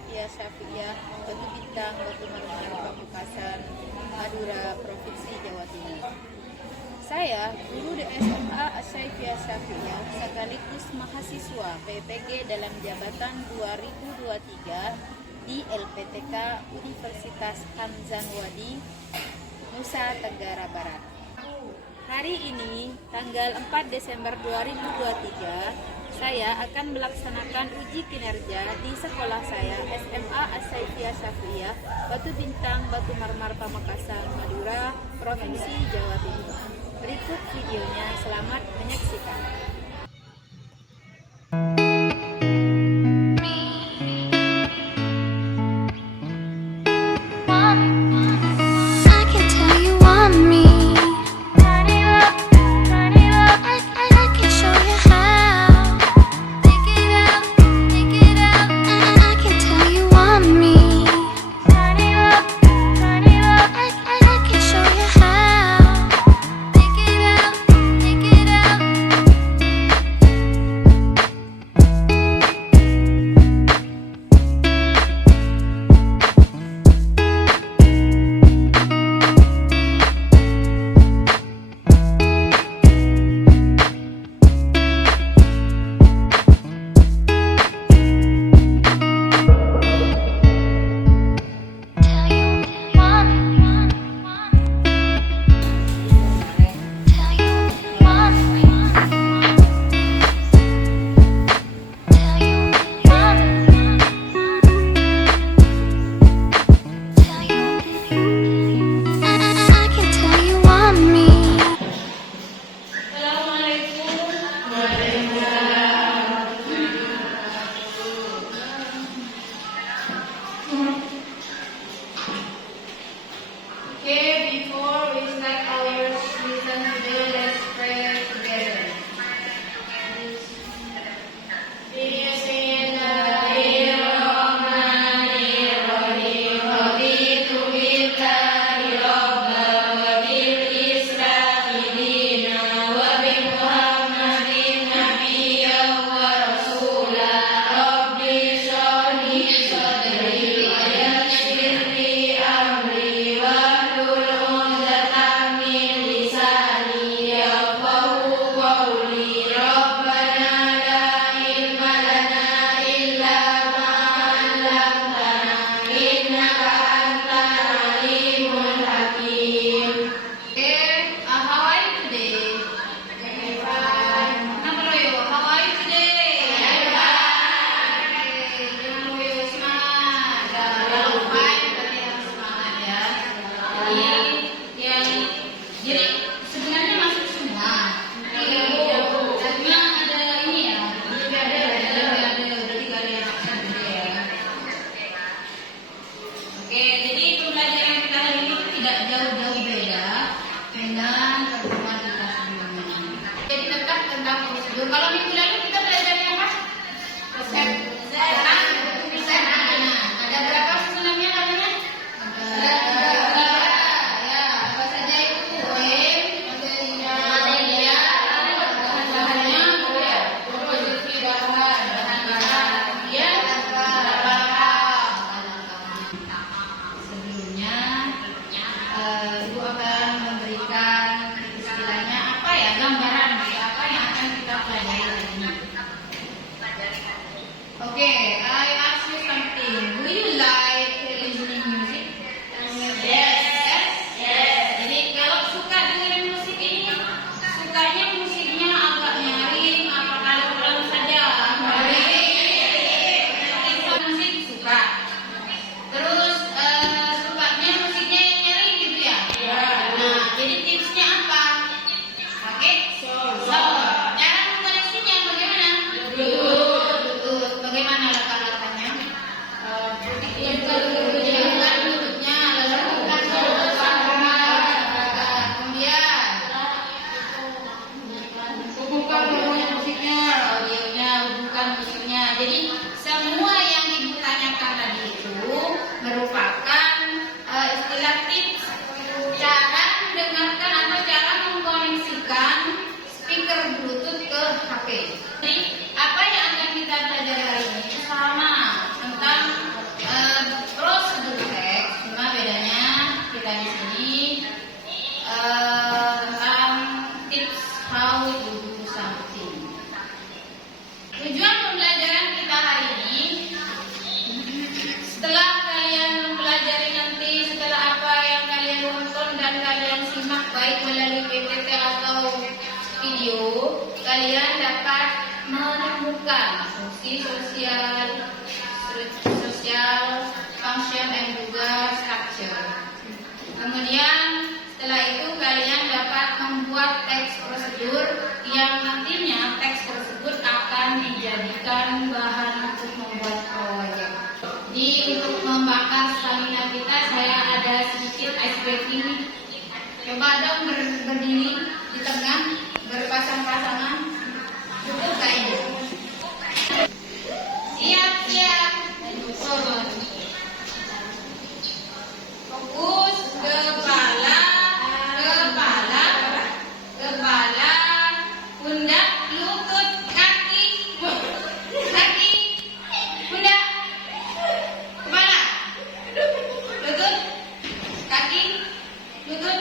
Asyafiah Syafi'iyah Batu Bintang, Batu Marmar, Pamekasan, Madura, Provinsi Jawa Timur. Saya, guru di SMA Asyafiah Syafi'iyah sekaligus mahasiswa PPG dalam jabatan 2023 di LPTK Universitas Hamzah Wadi, Nusa Tenggara Barat. Hari ini, tanggal 4 Desember 2023, saya akan melaksanakan uji kinerja di sekolah saya SMA Asyafiah Syafi'iyah Batu Bintang, Batu Marmar, Pamekasan, Madura, Provinsi Jawa Timur. Berikut videonya, selamat menyaksikan. function, and juga structure. Kemudian setelah itu kalian dapat membuat teks prosedur yang nantinya teks tersebut akan dijadikan bahan untuk membuat proyek. Jadi untuk membakar stamina kita, saya ada sedikit ice breaking. Coba dong berdiri di tengah, berpasang-pasangan. Cukup kayaknya. Siap-siap. Fokus kepala, pundak, lutut, kaki, pundak, kepala, lutut, kaki, benar.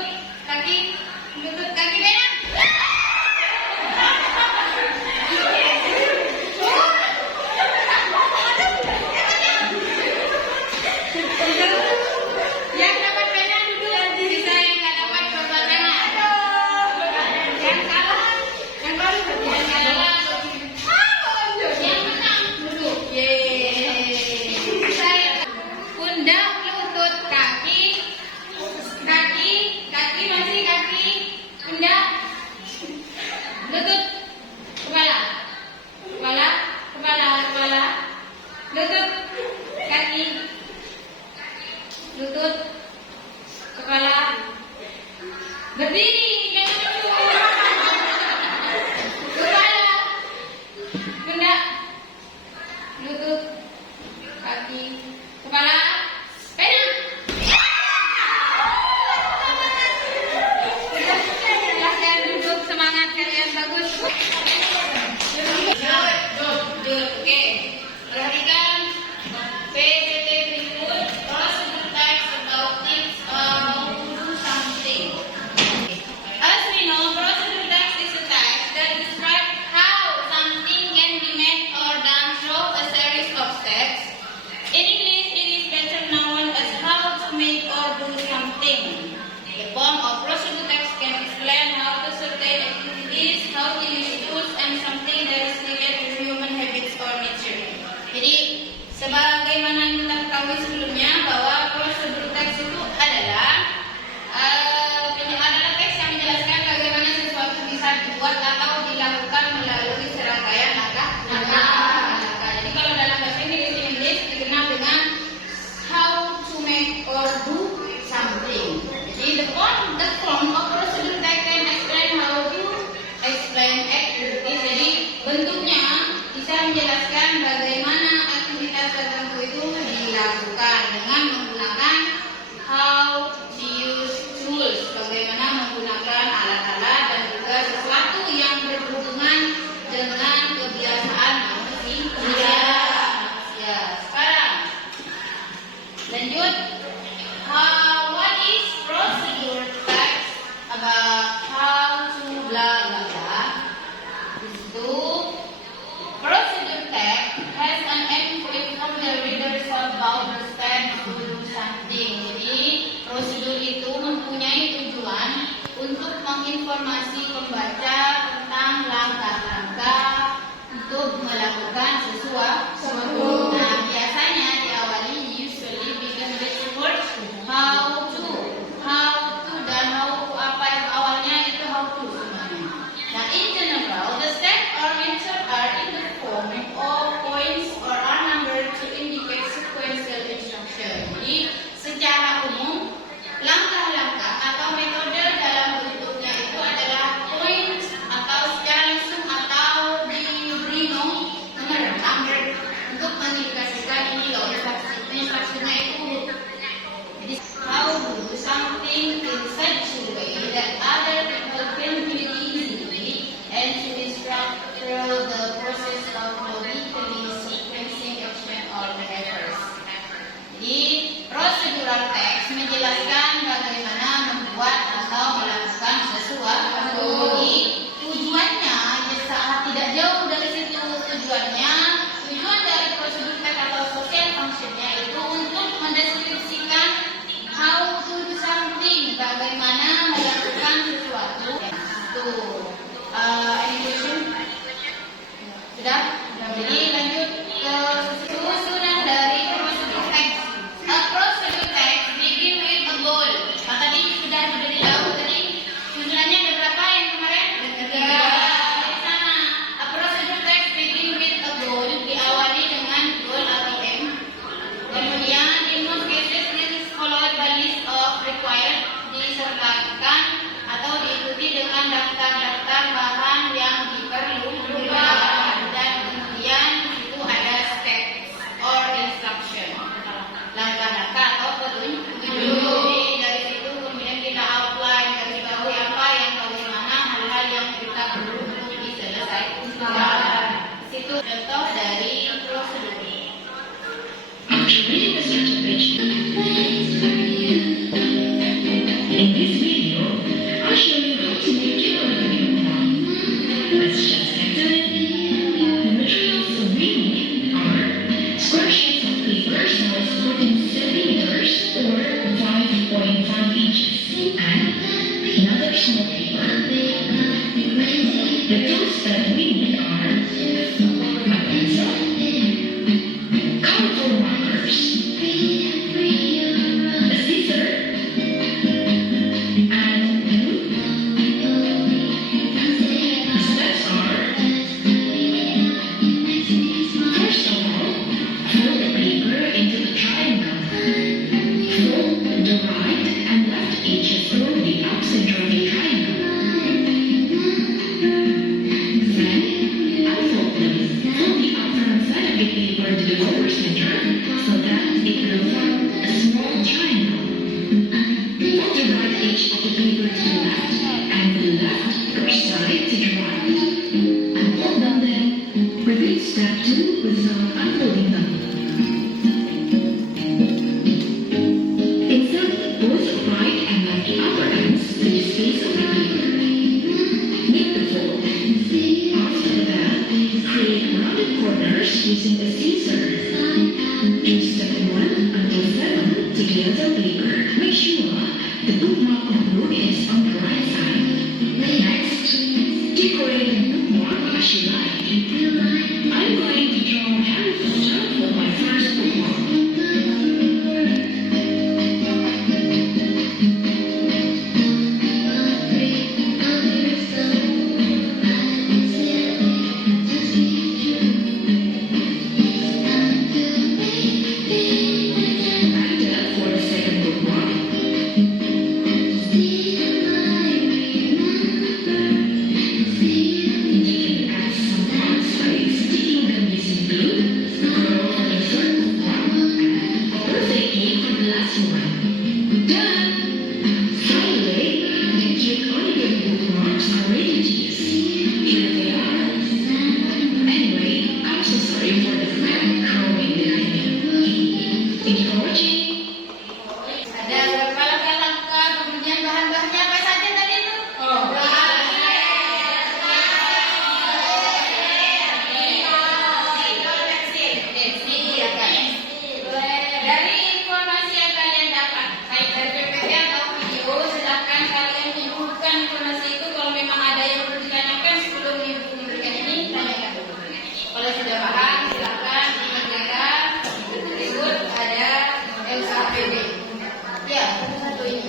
Yang dapat pena duduk, bisa yang nggak dapat coba pena. Yang kalah, yang baru yang kalah, yang menang duduk. Yeay. Saya pundak, lutut, kaki masih kaki, pundak, lutut, kepala, lutut, kaki, lutut, kepala, berdiri, jangan duduk. Kepala, pundak, lutut, kaki, kepala, pena. Silahkan duduk, semangat kalian bagus. Oke, perhatikan PPT berikut. Prosedur text about things how to do something. As we know, procedure text is a text that describes how something can be made or done through a series of steps. In English, it is better known as how to make or do something. The form of procedure text can explain how to certain activities, how to use tools, and something that is related to human habits or nature. Jadi, sebagaimana kita ketahui sebelumnya bahwa prosedur teks itu adalah teks yang menjelaskan bagaimana sesuatu bisa dibuat atau dilakukan melalui serangkaian langkah. Jadi kalau dalam bahasa Inggris dikenal dengan how to make or do something. Jadi the form of procedure text can explain how to explain activities. Jadi bentuknya bisa menjelaskan bagaimana aktivitas tertentu itu dilakukan dengan menggunakan how to use tools, bagaimana menggunakan alat-alat dan juga sesuatu yang berhubungan dengan kebiasaan manusia. Sekarang lanjut, what is procedure text about how to blah blah blah. Itu procedure text has an aim to inform the readers about the steps to do something. Jadi prosedur itu mempunyai tujuan untuk menginformasi pembaca tentang langkah-langkah untuk melakukan sesuatu. Nah, biasanya diawali usually begin with the words how to dan how to, apa yang awalnya itu how to semuanya. Nah, in general, the step or method are in the form of points or are numbered to indicate sequential instruction. Jadi, secara umum, langkah-langkah atau metode dalam bentuknya itu adalah points atau secara langsung atau diberi nomor number untuk menilai daftar-daftar bahan yang diperlukan dan kemudian itu ada steps or instruction, langkah-langkah atau petunjuk. Dari situ kemudian kita outline, garis bawahi apa yang bagaimana hal-hal yang kita perlu untuk diselesaikan. Situ contoh dari prosedur. In this video, I'll show you how to make your own form. Let's just get to it. The materials we need are square sheets of paper size 14 centimeters or 5.5 inches and another small paper. The tools that we need are a pencil, colorful markers, a scissor, and glue. The steps are: first of all, fold the paper into a triangle. Fold the right and left edges through the upside of the triangle. Then, unfold them. Fold the upfront side of the paper to the lower center so that it will form a small triangle. Fold the right edge of the paper to the left and the left side to the right. Unfold them then. Repeat step 2 without unfolding them. Insert both right and left upper ends to the space of the paper. Make the fold. After that, create rounded corners using a scissor. Do step 1 until 7 to the other paper. Make sure the bookmark of blue is on the right side. Next, decorate the bookmark as you like. I'm going to draw Harry Potter for my first bookmark. And for the second bookmark. You can add some parts by sticking them using glue, girl for the third bookmark, and a birthday cake for the last one. Done! Finally, the cute origami bookmarks are ready to use. Here they are. Anyway, I'm so sorry for the fan crowing behind me. Thank you for watching. Ada beberapa langkah-langkah, kemudian bahan-bahannya apa saja tadi itu? Dari informasi yang kalian dapat, baik dari PPT atau video, silakan kalian ibukan informasi itu. Kalau memang ada yang perlu ditanyakan sebelum ibu memberikan ini, tanyakan dulu. Kalau sudah paham, silakan dikerjakan. Berikut ada LKPD. Ya, satu ini.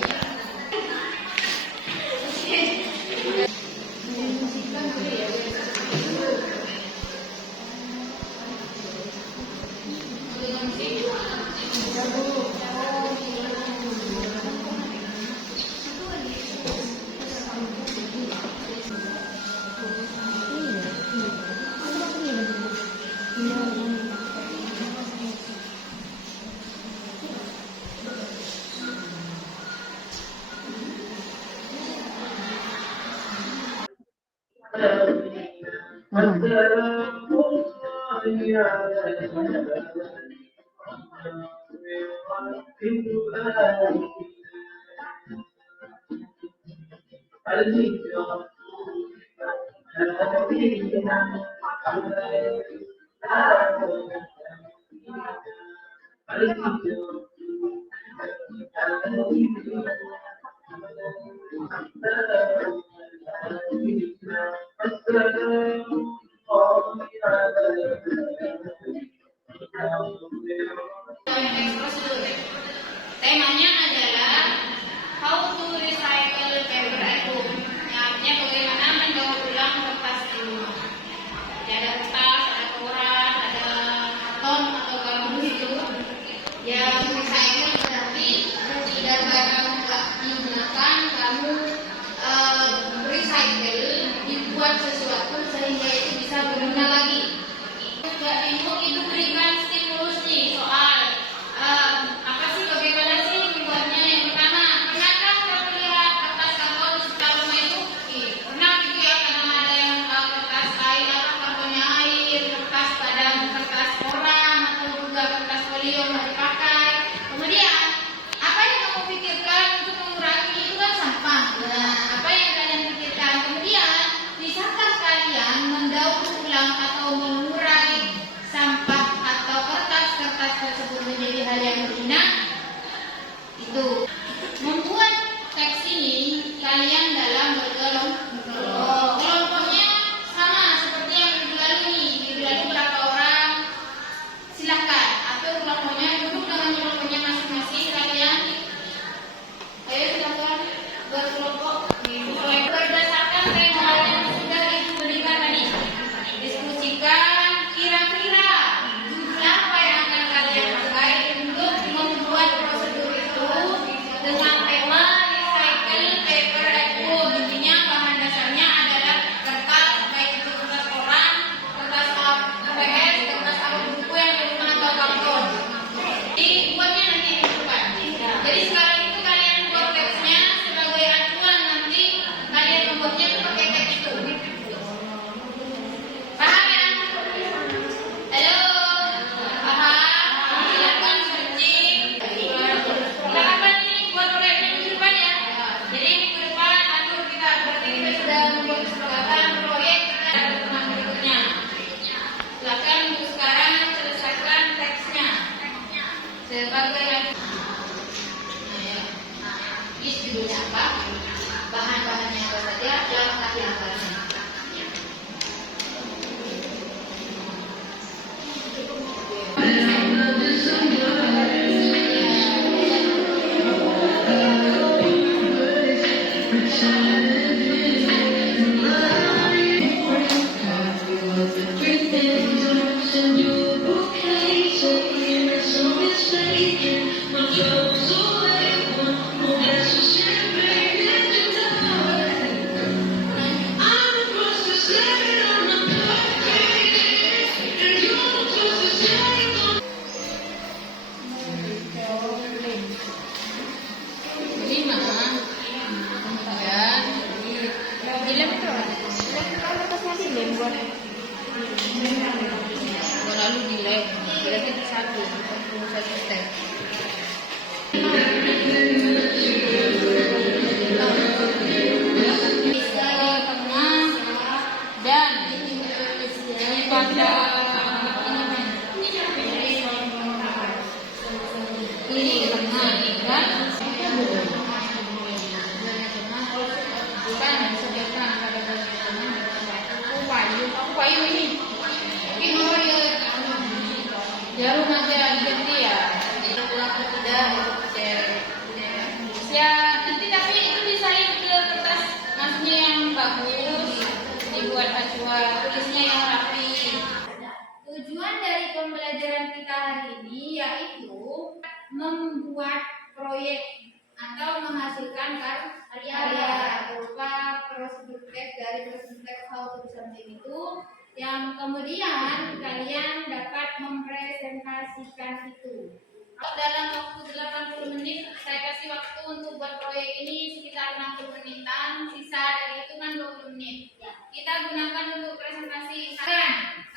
Temanya adalah how to recycle paper at home. Artinya bagaimana mendaur ulang kertas di rumah. Jadi ada kertas, ada koran, ada karton atau gambus itu. Yang recycle berarti tidak barang nggak digunakan, kamu recycle Kemudian, apa yang kamu pikirkan untuk mengurangi itu kan sampah. Nah, apa yang kalian pikirkan? Kemudian, bisakah kalian mendaur ulang atau mengurai sampah atau kertas-kertas tersebut menjadi hal yang berguna? Itu. Membuat teks ini kalian dalam berkelompok. Kelompoknya sama seperti yang minggu lalu nih. Minggu lalu berapa orang? Silakan atur kelompoknya, duduk dengan kelompoknya masing-masing kalian. Ayo silakan berkelompok. Berdasarkan tema yang sudah diberikan tadi, diskusikan kira-kira judul apa yang akan kalian pakai untuk membuat prosedur itu dengan tema recycle paper at home. Intinya bahan dasarnya adalah kertas, baik itu kertas koran, kertas APS, kertas alur buku yang di rumah atau karton. Jadi buatnya nanti di depan. Jadi sekarang itu kalian buat teksnya sebagai acuan, nanti kalian membuatnya itu pakai teks itu. Paham ya? Halo? Paham? Silakan searching. Kita kapan ini buat proyeknya minggu depan ya? Jadi minggu depan atur kita, berarti kita sudah membuat kesepakatan proyek kita ada teman berikutnya. Silakan untuk sekarang selesaikan teksnya sebagai acuan. Nah ya, ini judulnya apa? Bahan-bahannya apa saja? Langkah-langkahnya. Lima, kemudian dilem itu, lalu dilem, berarti itu satu step. Bisa tengah dan pada kiri tengah dan payu ini jarum aja ganti ya, tidak ya nanti, tapi itu disalin ke kertas maksudnya yang bagus, dibuat acuan, tulisnya yang rapi. Tujuan dari pembelajaran kita hari ini yaitu membuat proyek atau menghasilkan karya berupa prosedur teks dari prosedur teks how to something itu, yang kemudian kalian dapat mempresentasikan itu. Dalam waktu 80 menit, saya kasih waktu untuk buat proyek ini sekitar 60 menitan, sisa dari itu kan 20 menit. Kita gunakan untuk presentasi.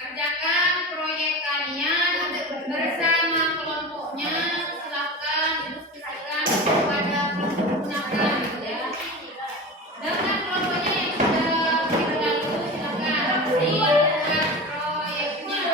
Kerjakan proyek kalian bersama kelompoknya, silakan diskusikan kepada gunakan ya. Dengan kelompoknya yang sudah kita lalu, silakan buat proyeknya.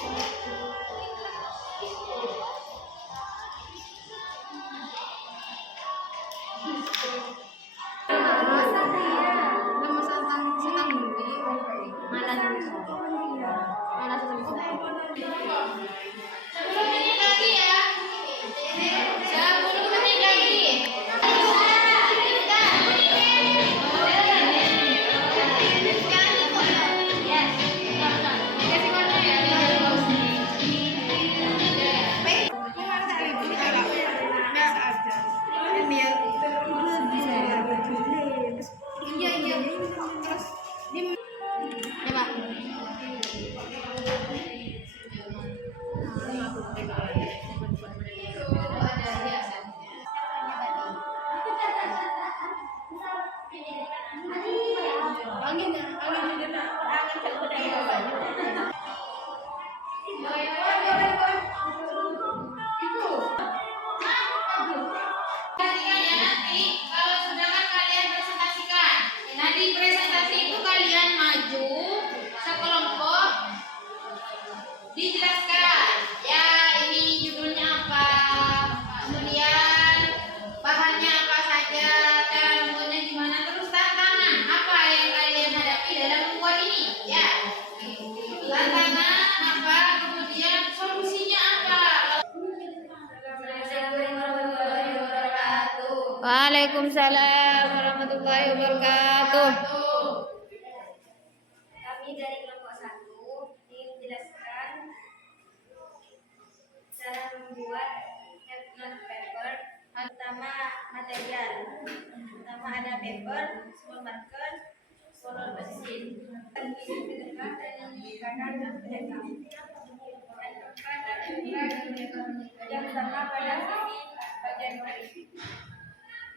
10 menit lagi ya. 10 menit lagi. Perhatikan ya nanti kalau sudah kan kalian presentasikan. Nah di presentasi itu kalian maju sekelompok, dijelaskan ya ini judulnya apa, kemudian bahannya apa saja, cara membuatnya gimana, terus tantangan apa yang kalian hadapi dalam membuat ini ya. Tantangan apa, kemudian solusinya apa. Waalaikumsalam warahmatullahi wabarakatuh. Kami dari kelompok 1 ingin menjelaskan cara membuat note paper, terutama material. Pertama ada paper, small marker, color pencil. Yang sama pada sisi bagian kiri.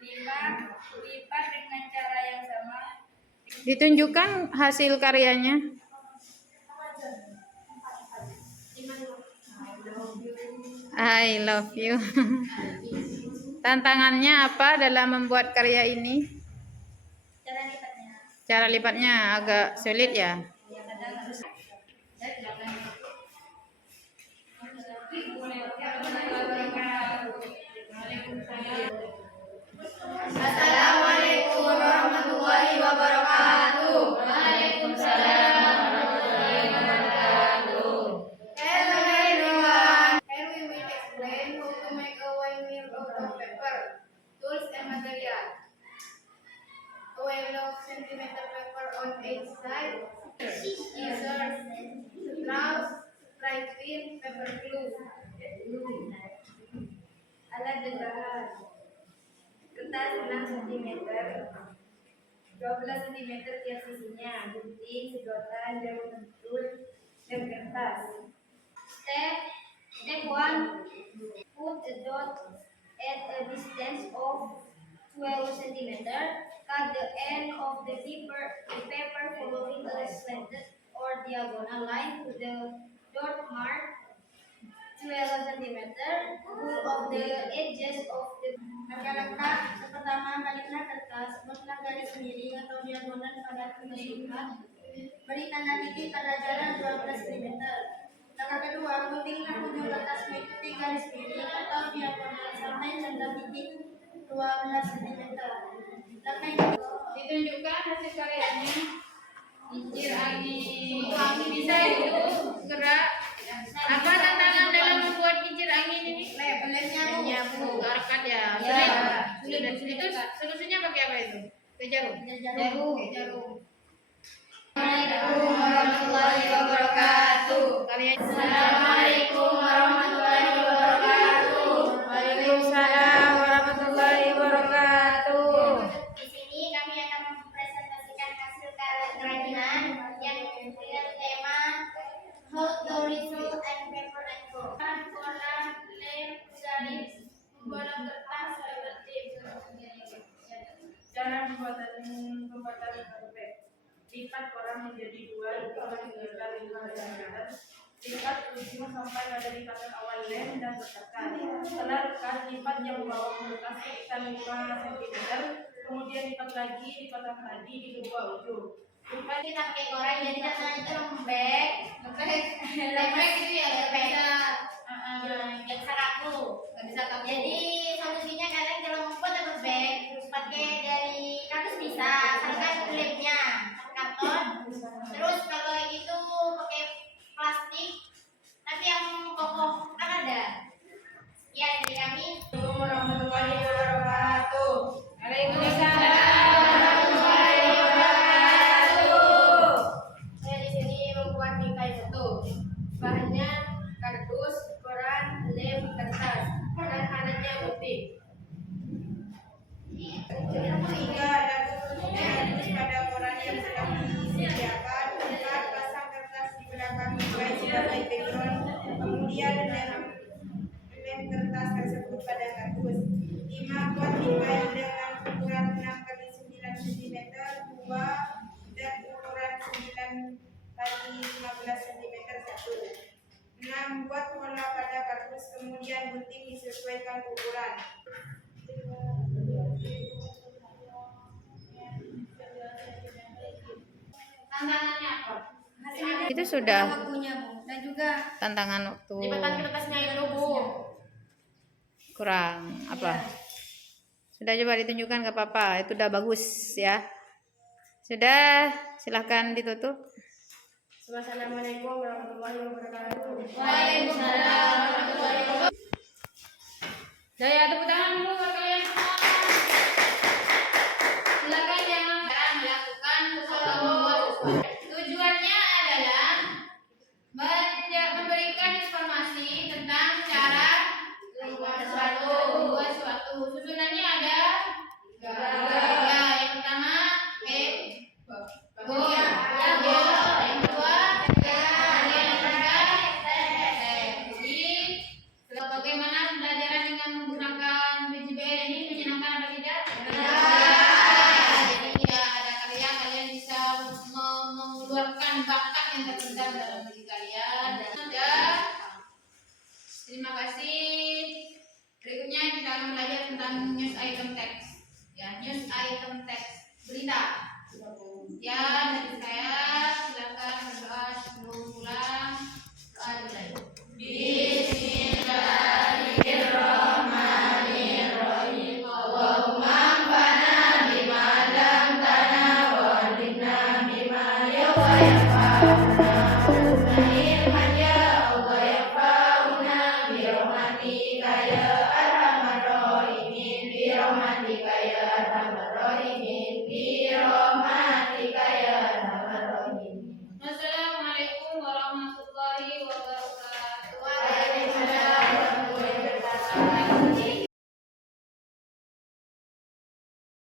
5. Lipat dengan cara yang sama. Ditunjukkan hasil karyanya. I love you. Tantangannya apa dalam membuat karya ini? Cara lipatnya. Cara lipatnya agak sulit ya. Assalamualaikum warahmatullahi wabarakatuh. Waalaikumsalam warahmatullahi wabarakatuh. Hello everyone. Here we will explain how to make a windmill out of paper, tools and material. A windmill of centimeter paper on each side, scissors, straws, bright pin, paper glue. Alat dan bahan. Kertas 6 cm, 12 cm tiap sisinya, gunting, sedotan, jarum pentul, dan kertas. Step 1. Put a dot at a distance of 12 cm. Cut the end of the paper following a slanted or diagonal line to the dot mark 12 cm. Pull off the edges of the langkah-langkah. Pertama, baliklah kertas, buatlah garis miring atau diagonal pada titik suka. Beri tanda titik pada jarak 12 cm. Langkah kedua, guntinglah ujung kertas mengikuti garis miring atau diagonal sampai tanda titik 12 cm. Langkah yang Ditunjukkan hasil karyanya. Kincir angin. Bisa itu gerak. Apa tantangan dalam membuat kincir angin ini? Nyambung ke arkat ya. Sulit. Itu solusinya pakai apa itu? Pakai jarum. Jarum. Assalamualaikum warahmatullahi wabarakatuh. Kalian. Assalamualaikum warahmatullahi wabarakatuh. Waalaikumsalam warahmatullahi wabarakatuh. Di sini kami akan mempresentasikan hasil kerajinan yang dengan tema How to Refill and Paper and Board. Koran, lem, garis, bola kertas, paper tip. Cara pembuatan karpet. Lipat koran menjadi 2, hingga 5 cm. Lipat ujung sampai pada lipatan awal lem dan tekan. Setelah tekan, lipat yang bawah kertas sekitar 5 cm. Kemudian lipat lagi di kedua ujung. Lipat Kita pakai koran jadi katanya itu lembek. Lembek gitu ya. pada kardus. 5 buat dipail dengan ukuran 6 kali 9 cm, 2 dan ukuran 9 kali 15 cm 1. 6 buat pola pada kardus, kemudian gunting disesuaikan ukuran. Tantangannya apa? Hasilnya Itu sudah waktunya, Bu. Dan juga tantangan waktu Lipatan kertasnya itu, Bu. kurang apa? Sudah, coba ditunjukkan ke papa, itu udah bagus ya. Sudah, silahkan ditutup. Wassalamualaikum warahmatullahi wabarakatuh.